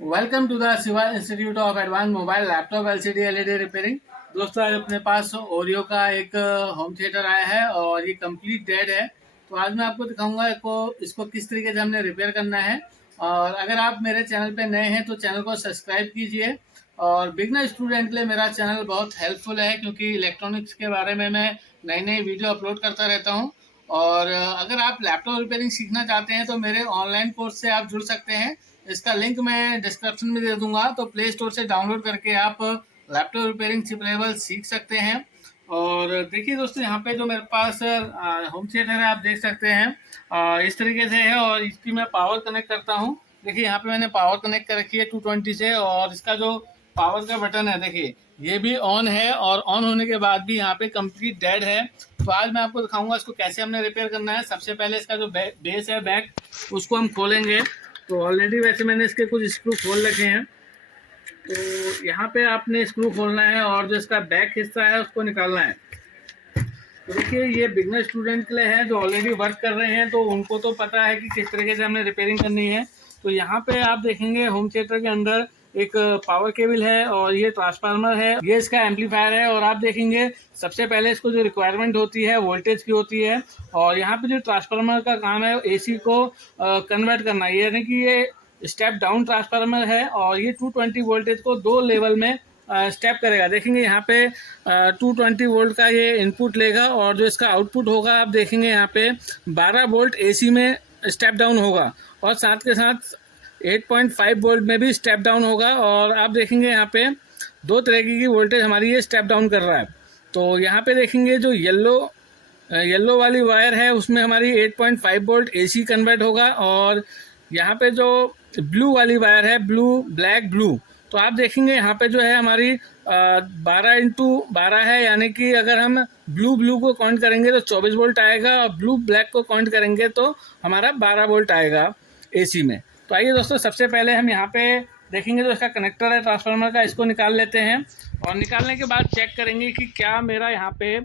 Welcome to the Shiva institute of advance mobile laptop LCD LED repairing. दोस्तों, आज अपने पास Oreo का एक होम थिएटर आया है और ये कंप्लीट डेड है। तो आज मैं आपको दिखाऊंगा इसको किस तरीके से हमने रिपेयर करना है। और अगर आप मेरे चैनल पे नए हैं तो चैनल को सब्सक्राइब कीजिए। और बिगनर स्टूडेंट के लिए मेरा चैनल बहुत हेल्पफुल है, क्योंकि इलेक्ट्रॉनिक्स के बारे में मैं नई नई वीडियो अपलोड करता रहता हूँ। और अगर आप लैपटॉप रिपेयरिंग सीखना चाहते हैं तो मेरे ऑनलाइन कोर्स से आप जुड़ सकते हैं। इसका लिंक मैं डिस्क्रिप्शन में दे दूंगा, तो प्ले स्टोर से डाउनलोड करके आप लैपटॉप रिपेयरिंग चिप लेवल सीख सकते हैं। और देखिए दोस्तों, यहाँ पे जो मेरे पास होम थिएटर है, आप देख सकते हैं इस तरीके से है। और इसकी मैं पावर कनेक्ट करता हूँ। देखिए यहाँ पे मैंने पावर कनेक्ट कर रखी है 220 से, और इसका जो पावर का बटन है देखिए ये भी ऑन है, और ऑन होने के बाद भी यहाँ पे कंप्लीट डेड है। तो आज मैं आपको दिखाऊंगा इसको कैसे हमने रिपेयर करना है। सबसे पहले इसका जो बेस है बैक, उसको हम खोलेंगे। तो ऑलरेडी वैसे मैंने इसके कुछ स्क्रू खोल रखे हैं। तो यहाँ पे आपने स्क्रू खोलना है और जो इसका बैक हिस्सा है उसको निकालना है। तो देखिए ये बिगनर स्टूडेंट के लिए है जो ऑलरेडी वर्क कर रहे हैं, तो उनको तो पता है कि किस तरीके से हमने रिपेयरिंग करनी है। तो यहाँ पे आप देखेंगे होम थिएटर के अंदर एक पावर केबल है और ये ट्रांसफार्मर है, ये इसका एम्पलीफायर है। और आप देखेंगे सबसे पहले इसको जो रिक्वायरमेंट होती है वोल्टेज की होती है। और यहाँ पे जो ट्रांसफार्मर का काम है एसी को कन्वर्ट करना, यानी कि ये स्टेप डाउन ट्रांसफार्मर है और ये 220 वोल्टेज को 2 लेवल में स्टेप करेगा। देखेंगे यहाँ पे 220 वोल्ट का ये इनपुट लेगा, और जो इसका आउटपुट होगा आप देखेंगे यहाँ पे 12 वोल्ट एसी में स्टेप डाउन होगा, और साथ के साथ 8.5 वोल्ट में भी स्टेप डाउन होगा। और आप देखेंगे यहाँ पे 2 तरह की वोल्टेज हमारी ये स्टेप डाउन कर रहा है। तो यहाँ पे देखेंगे जो येलो वाली वायर है उसमें हमारी 8.5 वोल्ट एसी कन्वर्ट होगा, और यहाँ पे जो ब्लू वाली वायर है, ब्लू, तो आप देखेंगे यहाँ पे जो है हमारी 12x12 है, यानी कि अगर हम ब्लू को काउंट करेंगे तो 24 वोल्ट आएगा, और ब्लैक को काउंट करेंगे तो हमारा 12 वोल्ट आएगा एसी में। तो आइए दोस्तों, सबसे पहले हम यहाँ पे देखेंगे जो इसका कनेक्टर है ट्रांसफार्मर का, इसको निकाल लेते हैं। और निकालने के बाद चेक करेंगे कि क्या मेरा यहाँ पे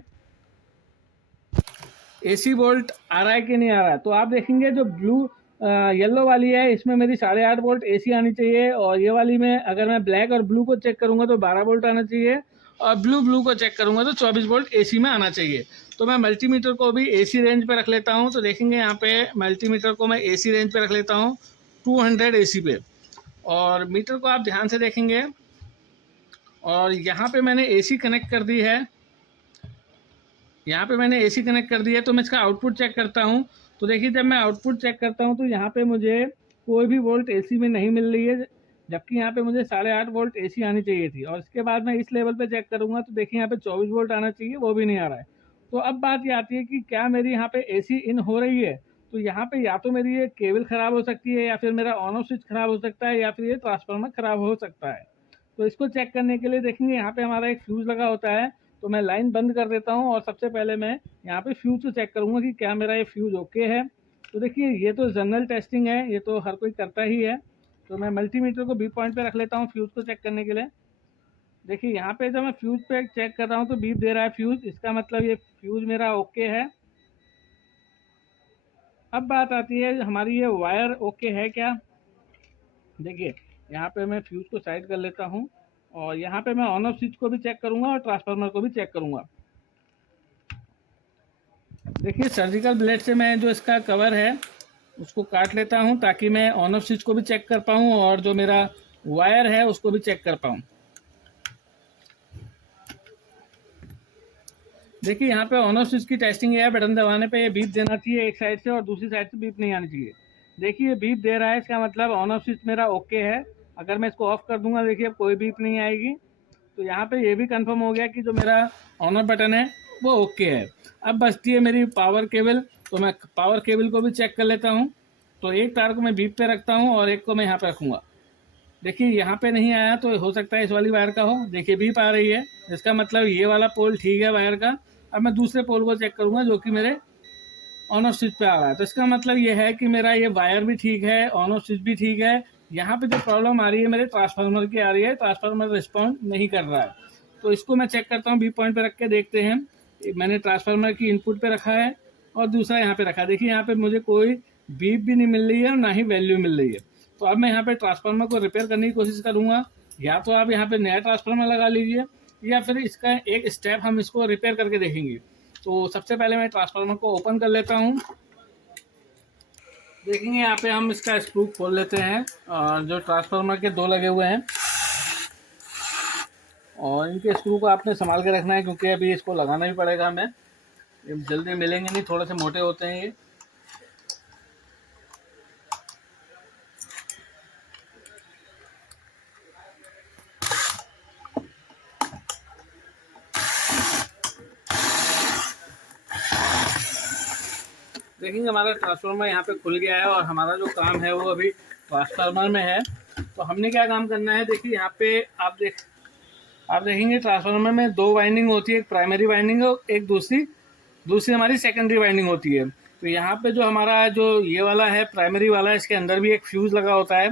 एसी वोल्ट आ रहा है कि नहीं आ रहा है। तो आप देखेंगे जो येलो वाली है इसमें मेरी 8.5 वोल्ट एसी आनी चाहिए, और ये वाली में अगर मैं ब्लैक और ब्लू को चेक करूंगा तो 12 वोल्ट आना चाहिए, और ब्लू को चेक करूंगा तो 24 वोल्ट एसी में आना चाहिए। तो मैं मल्टीमीटर को भी एसी रेंज पे रख लेता हूं। तो देखेंगे यहाँ पे मल्टीमीटर को मैं एसी रेंज पे रख लेता हूँ 200 एसी पे, और मीटर को आप ध्यान से देखेंगे। और यहाँ पे मैंने एसी कनेक्ट कर दी है, यहाँ पे मैंने एसी कनेक्ट कर दिया है। तो मैं इसका आउटपुट चेक करता हूँ। तो देखिए जब मैं आउटपुट चेक करता हूँ तो यहाँ पे मुझे कोई भी वोल्ट एसी में नहीं मिल रही है, जबकि यहाँ पे मुझे 8.5 वोल्ट एसी आनी चाहिए थी। और इसके बाद मैं इस लेवल पे चेक करूँगा तो देखिए यहाँ पे 24 वोल्ट आना चाहिए, वो भी नहीं आ रहा है। तो अब बात ये आती है कि क्या मेरी यहाँ पे एसी इन हो रही है। तो यहाँ पे या तो मेरी ये केबल ख़राब हो सकती है, या फिर मेरा ऑन ऑफ स्विच ख़राब हो सकता है, या फिर ये ट्रांसफार्मर ख़राब हो सकता है। तो इसको चेक करने के लिए देखेंगे यहाँ पे हमारा एक फ्यूज़ लगा होता है। तो मैं लाइन बंद कर देता हूँ, और सबसे पहले मैं यहाँ पे फ्यूज़ को चेक करूँगा कि क्या मेरा ये फ्यूज़ ओके है। तो देखिए ये तो जनरल टेस्टिंग है, ये तो हर कोई करता ही है। तो मैं मल्टीमीटर को बी पॉइंट पे रख लेता हूँ फ्यूज़ को चेक करने के लिए। देखिए यहाँ पे जब मैं फ्यूज़ पे चेक कर रहा हूँ तो बीप दे रहा है फ्यूज़, इसका मतलब ये फ्यूज़ मेरा ओके है। अब बात आती है हमारी ये वायर ओके है क्या। देखिए यहाँ पे मैं फ्यूज़ को साइड कर लेता हूँ, और यहाँ पे मैं ऑन ऑफ स्विच को भी चेक करूँगा और ट्रांसफार्मर को भी चेक करूँगा। देखिए सर्जिकल ब्लेड से मैं जो इसका कवर है उसको काट लेता हूं, ताकि मैं ऑन ऑफ स्विच को भी चेक कर पाऊं और जो मेरा वायर है उसको भी चेक कर पाऊं। देखिए यहाँ पे ऑन ऑफ स्विच की टेस्टिंग है, बटन दबाने पे ये बीप देना चाहिए एक साइड से, और दूसरी साइड से बीप नहीं आनी चाहिए। देखिए ये बीप दे रहा है, इसका मतलब ऑन ऑफ स्विच मेरा ओके है। अगर मैं इसको ऑफ कर दूंगा देखिए अब कोई बीप नहीं आएगी। तो यहाँ पे ये भी कंफर्म हो गया कि जो मेरा ऑन ऑफ बटन है वो ओके है। अब बचती है मेरी पावर केबल, तो मैं पावर केबल को भी चेक कर लेता हूँ। तो एक तार को मैं बीप पे रखता हूँ और एक को मैं यहाँ पे रखूँगा। देखिए यहाँ पे नहीं आया तो हो सकता है इस वाली वायर का हो। देखिए बीप आ रही है, इसका मतलब ये वाला पोल ठीक है वायर का। अब मैं दूसरे पोल को चेक करूँगा जो कि मेरे ऑन ऑफ स्विच पे आ रहा है। तो इसका मतलब ये है कि मेरा ये वायर भी ठीक है, ऑन ऑफ स्विच भी ठीक है। यहाँ पे जो प्रॉब्लम आ रही है मेरे ट्रांसफार्मर की आ रही है, ट्रांसफार्मर रिस्पॉन्ड नहीं कर रहा है। तो इसको मैं चेक करता हूँ, बी पॉइंट पे रख के देखते हैं। मैंने ट्रांसफार्मर की इनपुट पे रखा है और दूसरा यहाँ पे रखा है। देखिए यहाँ पे मुझे कोई बीप भी नहीं मिल रही है और ना ही वैल्यू मिल रही है। तो अब मैं यहाँ पे ट्रांसफार्मर को रिपेयर करने की कोशिश करूँगा। या तो आप यहाँ पे नया ट्रांसफार्मर लगा लीजिए, या फिर इसका एक स्टेप हम इसको रिपेयर करके देखेंगे। तो सबसे पहले मैं ट्रांसफार्मर को ओपन कर लेता हूँ। देखेंगे यहाँ पे हम इसका स्क्रू खोल लेते हैं, और जो ट्रांसफार्मर के दो लगे हुए हैं, और इनके स्क्रू को आपने संभाल के रखना है, क्योंकि अभी इसको लगाना भी पड़ेगा हमें। ये जल्दी मिलेंगे नहीं, थोड़े से मोटे होते हैं ये। देखेंगे हमारा ट्रांसफार्मर यहाँ पे खुल गया है, और हमारा जो काम है वो अभी ट्रांसफार्मर में है। तो हमने क्या काम करना है, देखिए यहाँ पे आप देखेंगे ट्रांसफार्मर में दो वाइंडिंग होती है, एक प्राइमरी वाइंडिंग और एक दूसरी हमारी सेकेंडरी वाइंडिंग होती है। तो यहाँ पे जो हमारा जो ये वाला है प्राइमरी वाला है, इसके अंदर भी एक फ्यूज़ लगा होता है,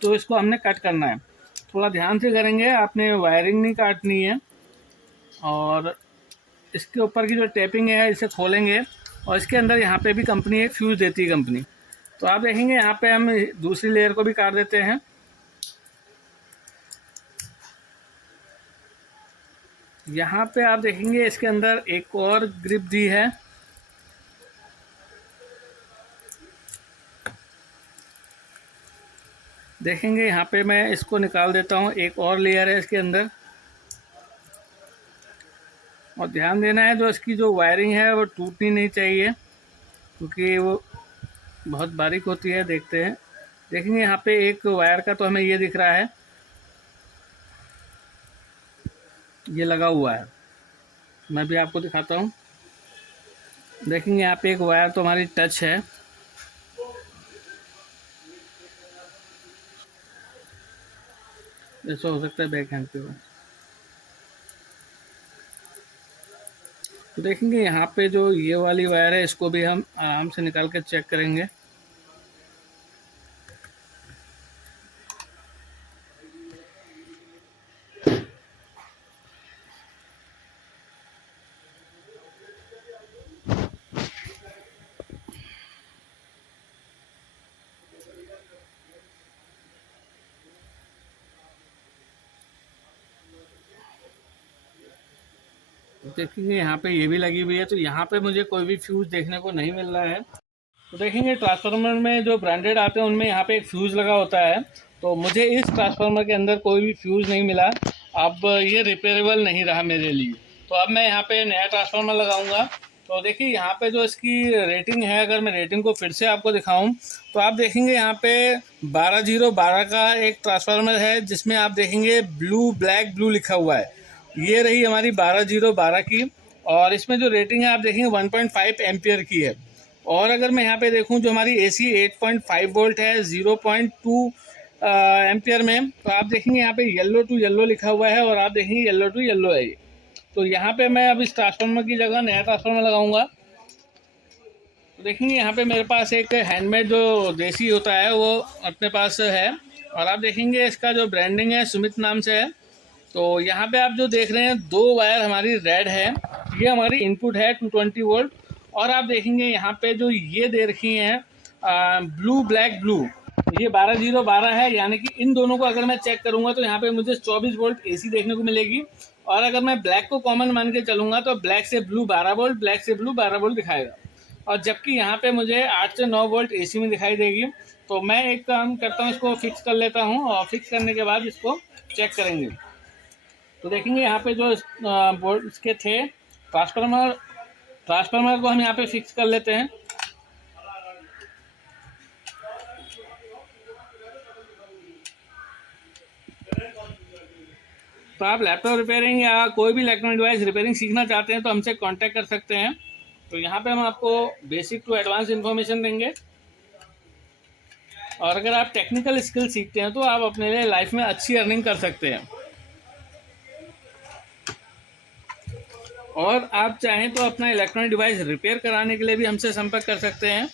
तो इसको हमने कट करना है। थोड़ा ध्यान से करेंगे, आपने वायरिंग नहीं काटनी है। और इसके ऊपर की जो टेपिंग है इसे खोलेंगे, और इसके अंदर यहाँ पे भी कंपनी एक फ्यूज़ देती है कंपनी। तो आप देखेंगे यहाँ पे हम दूसरी लेयर को भी काट देते हैं। यहाँ पे आप देखेंगे इसके अंदर एक और ग्रिप दी है। देखेंगे यहाँ पे मैं इसको निकाल देता हूँ, एक और लेयर है इसके अंदर। और ध्यान देना है, जो इसकी जो वायरिंग है वो टूटनी नहीं चाहिए, क्योंकि वो बहुत बारीक होती है। देखते हैं, देखेंगे यहाँ पे एक वायर का तो हमें ये दिख रहा है, ये लगा हुआ है। मैं भी आपको दिखाता हूँ। देखेंगे यहाँ पे एक वायर तो हमारी टच है। ऐसा हो सकता है बैक हैंड पे हो। तो देखेंगे यहाँ पे जो ये वाली वायर है, इसको भी हम आराम से निकाल कर चेक करेंगे। देखेंगे यहाँ पे ये भी लगी हुई है, तो यहाँ पे मुझे कोई भी फ्यूज़ देखने को नहीं मिल रहा है। तो देखेंगे ट्रांसफार्मर में जो ब्रांडेड आते हैं उनमें यहाँ पे एक फ्यूज़ लगा होता है, तो मुझे इस ट्रांसफार्मर के अंदर कोई भी फ्यूज़ नहीं मिला। अब ये रिपेयरेबल नहीं रहा मेरे लिए। तो अब मैं यहाँ पे नया ट्रांसफार्मर लगाऊंगा। तो देखिए यहाँ पे जो इसकी रेटिंग है, अगर मैं रेटिंग को फिर से आपको दिखाऊं, तो आप देखेंगे यहाँ पे 12012 का एक ट्रांसफार्मर है, जिसमें आप देखेंगे ब्लैक ब्लू लिखा हुआ है। ये रही हमारी 12012 की, और इसमें जो रेटिंग है आप देखेंगे 1.5 एम्पियर की है। और अगर मैं यहाँ पे देखूँ, जो हमारी AC 8.5 वोल्ट है 0.2 एम्पियर में, तो आप देखेंगे यहाँ पे येलो टू येलो लिखा हुआ है, और आप देखेंगे येलो टू येलो है ये। तो यहाँ पे मैं अब इस ट्रांसफार्मर की जगह नया ट्रांसफार्मर लगाऊंगा। तो देखेंगे यहाँ पे मेरे पास एक हैंडमेड जो देसी होता है वो अपने पास है, और आप देखेंगे इसका जो ब्रांडिंग है सुमित नाम से है। तो यहाँ पे आप जो देख रहे हैं, दो वायर हमारी रेड है, ये हमारी इनपुट है 220 वोल्ट। और आप देखेंगे यहाँ पे जो ये दे रखी हैं ब्लैक ब्लू, ये 12012 है। यानी कि इन दोनों को अगर मैं चेक करूँगा तो यहाँ पे मुझे 24 वोल्ट AC देखने को मिलेगी। और अगर मैं ब्लैक को कॉमन मान के चलूँगा तो ब्लैक से ब्लू 12 वोल्ट, ब्लैक से ब्लू 12 वोल्ट दिखाएगा। और जबकि यहाँ पे मुझे 8 से 9 वोल्ट AC में दिखाई देगी। तो मैं एक काम करता हूँ, इसको फिक्स कर लेता हूँ, और फिक्स करने के बाद इसको चेक करेंगे। तो देखेंगे यहाँ पे जो बोर्ड इसके थे ट्रांसफार्मर को हम यहाँ पे फिक्स कर लेते हैं। तो आप लैपटॉप रिपेयरिंग या कोई भी इलेक्ट्रॉनिक डिवाइस रिपेयरिंग सीखना चाहते हैं तो हमसे कांटेक्ट कर सकते हैं। तो यहाँ पे हम आपको बेसिक टू एडवांस इन्फॉर्मेशन देंगे, और अगर आप टेक्निकल स्किल सीखते हैं तो आप अपने लिए लाइफ में अच्छी अर्निंग कर सकते हैं। और आप चाहें तो अपना इलेक्ट्रॉनिक डिवाइस रिपेयर कराने के लिए भी हमसे संपर्क कर सकते हैं।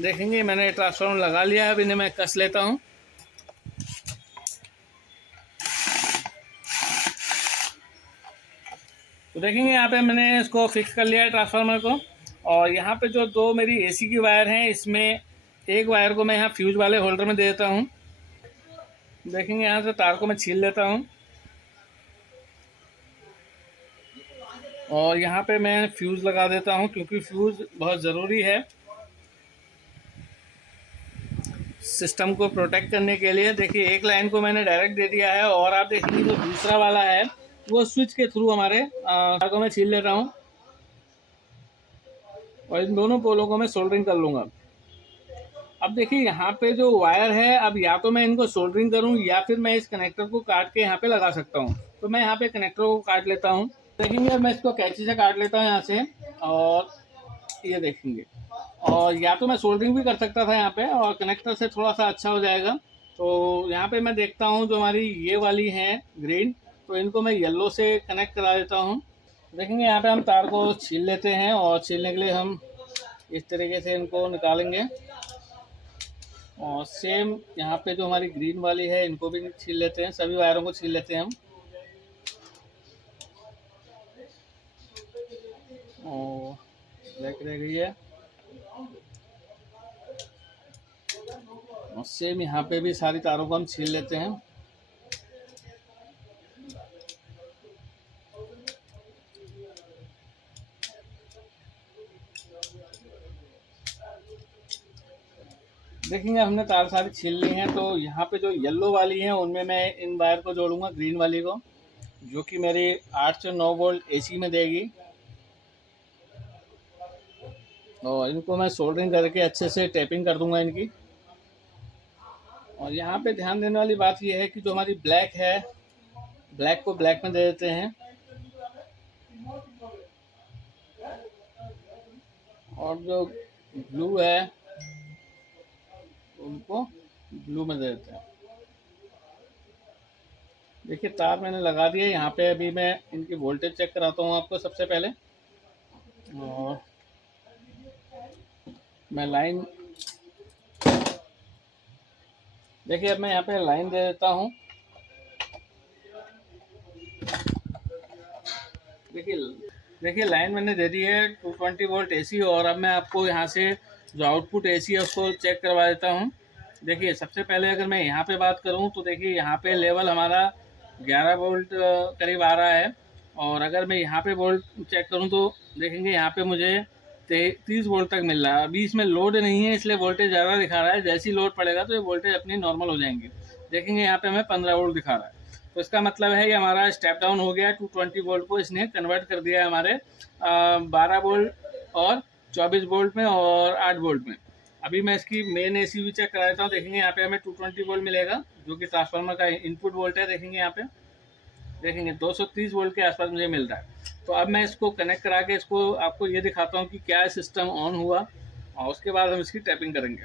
देखेंगे मैंने ट्रांसफार्मर लगा लिया है, अब इन्हें मैं कस लेता हूँ। तो देखेंगे यहाँ पे मैंने इसको फिक्स कर लिया है ट्रांसफार्मर को। और यहाँ पे जो दो मेरी एसी की वायर हैं, इसमें एक वायर को मैं यहाँ फ्यूज वाले होल्डर में दे देता हूँ। देखेंगे यहाँ से तार को मैं छील लेता हूँ और यहाँ पे मैं फ्यूज़ लगा देता हूँ, क्योंकि फ्यूज़ बहुत ज़रूरी है सिस्टम को प्रोटेक्ट करने के लिए। देखिए एक लाइन को मैंने डायरेक्ट दे दिया है और आप देखेंगे जो दूसरा वाला है वो स्विच के थ्रू हमारे तार को मैं छील लेता हूँ और इन दोनों पोलों को मैं सोल्डरिंग कर लूँगा। अब देखिए यहाँ पे जो वायर है, अब या तो मैं इनको सोल्डरिंग करूँ या फिर मैं इस कनेक्टर को काट के यहाँ पे लगा सकता हूँ। तो मैं यहाँ पे कनेक्टर को काट लेता हूँ। देखेंगे मैं इसको कैंची से काट लेता हूँ यहाँ से, और ये देखेंगे, और या तो मैं सोल्डरिंग भी कर सकता था यहाँ पे और कनेक्टर से थोड़ा सा अच्छा हो जाएगा। तो यहाँ पे मैं देखता हूँ जो हमारी ये वाली है ग्रीन, तो इनको मैं येलो से कनेक्ट करा देता हूँ। देखेंगे यहाँ पे हम तार को छील लेते हैं और छीलने के लिए हम इस तरीके से इनको निकालेंगे और सेम यहाँ पे जो हमारी ग्रीन वाली है इनको भी छील लेते हैं, सभी वायरों को छील लेते हैं हम। और ब्लैक रह गई है और सेम यहाँ पे भी सारी तारों को हम छील लेते हैं। देखेंगे हमने तार सारी छील ली हैं, तो यहाँ पे जो येलो वाली है उनमें मैं इन वायर को जोड़ूंगा ग्रीन वाली को, जो कि मेरी 8 से 9 वोल्ट एसी में देगी। और इनको मैं सोल्डरिंग करके अच्छे से टैपिंग कर दूंगा इनकी। और यहाँ पे ध्यान देने वाली बात यह है कि जो हमारी ब्लैक है, ब्लैक को ब्लैक में दे देते हैं और जो ब्लू है उनको ब्लू में दे देते हैं। देखिए तार मैंने लगा दिया। यहाँ पे अभी मैं इनकी वोल्टेज चेक कराता हूँ आपको सबसे पहले, और मैं लाइन, देखिए अब मैं यहाँ पे लाइन दे देता हूँ। देखिए लाइन मैंने दे दी है 220 वोल्ट एसी। और अब मैं आपको यहाँ से जो आउटपुट एसी है उसको चेक करवा देता हूँ। देखिए सबसे पहले अगर मैं यहाँ पे बात करूँ तो देखिए यहाँ पे लेवल हमारा 11 वोल्ट करीब आ रहा है। और अगर मैं यहाँ पे वोल्ट चेक करूँ तो देखेंगे यहाँ पे मुझे 30 वोल्ट तक मिल रहा है। अभी इसमें लोड नहीं है इसलिए वोल्टेज ज़्यादा दिखा रहा है, जैसी लोड पड़ेगा तो ये वोल्टेज अपनी नॉर्मल हो जाएंगी। देखेंगे यहाँ पे हमें 15 वोल्ट दिखा रहा है, तो इसका मतलब है ये हमारा स्टेप डाउन हो गया। 220 वोल्ट को इसने कन्वर्ट कर दिया है हमारे 12 वोल्ट और 24 वोल्ट में और 8 वोल्ट में। अभी मैं इसकी मेन एसी भी चेक करा देता हूँ। देखेंगे यहाँ पे हमें 220 वोल्ट मिलेगा, जो कि ट्रांसफार्मर का इनपुट वोल्ट है। देखेंगे यहाँ पे, देखेंगे 230 वोल्ट के आसपास मुझे मिल रहा है। तो अब मैं इसको कनेक्ट करा के इसको आपको ये दिखाता हूँ कि क्या सिस्टम ऑन हुआ, और उसके बाद हम इसकी टैपिंग करेंगे।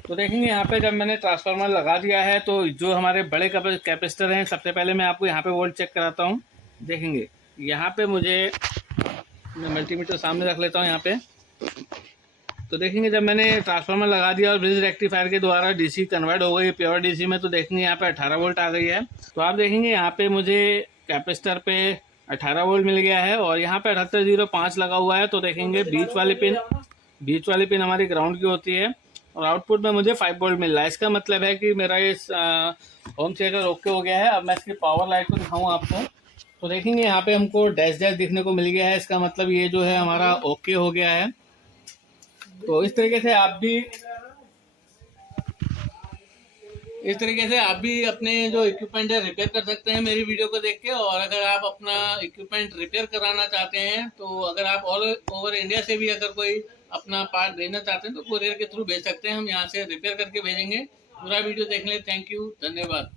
तो देखेंगे यहाँ पे जब मैंने ट्रांसफार्मर लगा दिया है तो जो हमारे बड़े कैपेसिटर हैं, सबसे पहले मैं आपको यहाँ पे वोल्ट चेक कराता हूँ। देखेंगे यहाँ पे मुझे, मैं मल्टीमीटर सामने रख लेता हूँ यहाँ पे। तो देखेंगे जब मैंने ट्रांसफार्मर लगा दिया और ब्रिज रेक्टिफायर के द्वारा डीसी कन्वर्ट हो गई प्योर डीसी में, तो देखेंगे यहाँ पे 18 वोल्ट आ गई है। तो आप देखेंगे यहाँ पे मुझे कैपेसिटर पे 18 वोल्ट मिल गया है और यहाँ पे 7805 लगा हुआ है। तो देखेंगे बीच वाली पिन हमारी ग्राउंड की होती है और आउटपुट में मुझे 5 वोल्ट मिल रहा है। इसका मतलब है कि मेरा ये होम थिएटर ओके हो गया है। अब मैं इसकी पावर लाइट को दिखाऊँ आपको। तो देखेंगे यहाँ पे हमको डैश डैश दिखने को मिल गया है, इसका मतलब ये जो है हमारा ओके हो गया है। तो इस तरीके से आप भी अपने जो इक्विपमेंट है रिपेयर कर सकते हैं मेरी वीडियो को देख के। और अगर आप अपना इक्विपमेंट रिपेयर कराना चाहते हैं, तो अगर आप ऑल ओवर इंडिया से भी अगर कोई अपना पार्ट देना चाहते हैं तो कोरियर के थ्रू भेज सकते हैं, हम यहाँ से रिपेयर करके भेजेंगे। पूरा वीडियो देखने के लिए थैंक यू, धन्यवाद।